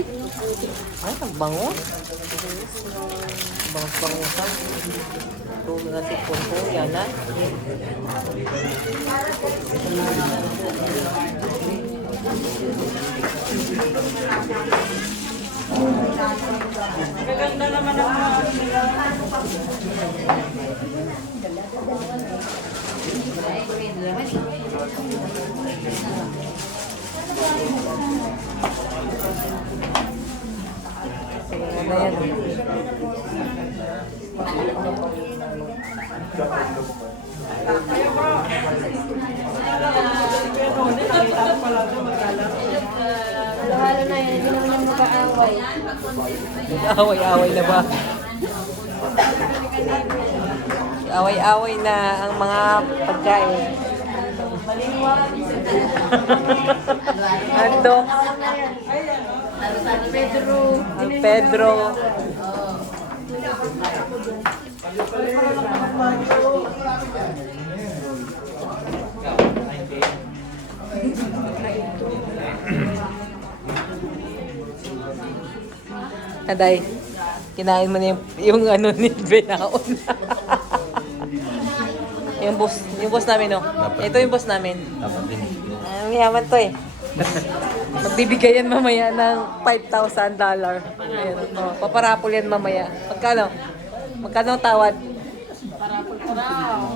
Ay, ang bango. Bango-bangusan. Ito na sipon ko. Yan na. Maganda naman ang mga Ano yan? Halo na yan, hindi naman yung mag-aaway. Away-away na ba? Away-away na ang mga pagkain. Ando. Pedro. Ang Pedro. Aday, kinain mo na yung ano ni Benaon. yung boss namin, no? Ito yung boss namin. Dapat din. Ang yaman to eh. Magbibigayan mamaya ng $5,000. Ayan, oh, paparapol yan mamaya. Magkano? Magkano ang tawad?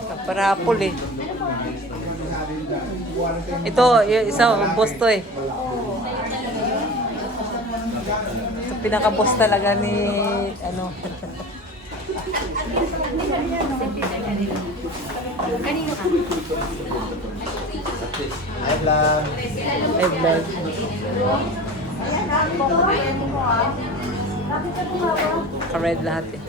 Paparapol eh. Ito, yung isa, boss to eh. Ito pinaka-boss talaga ni, ano. Kanino ka? Ay lang. Ay, vlog. Ka-red lahat eh.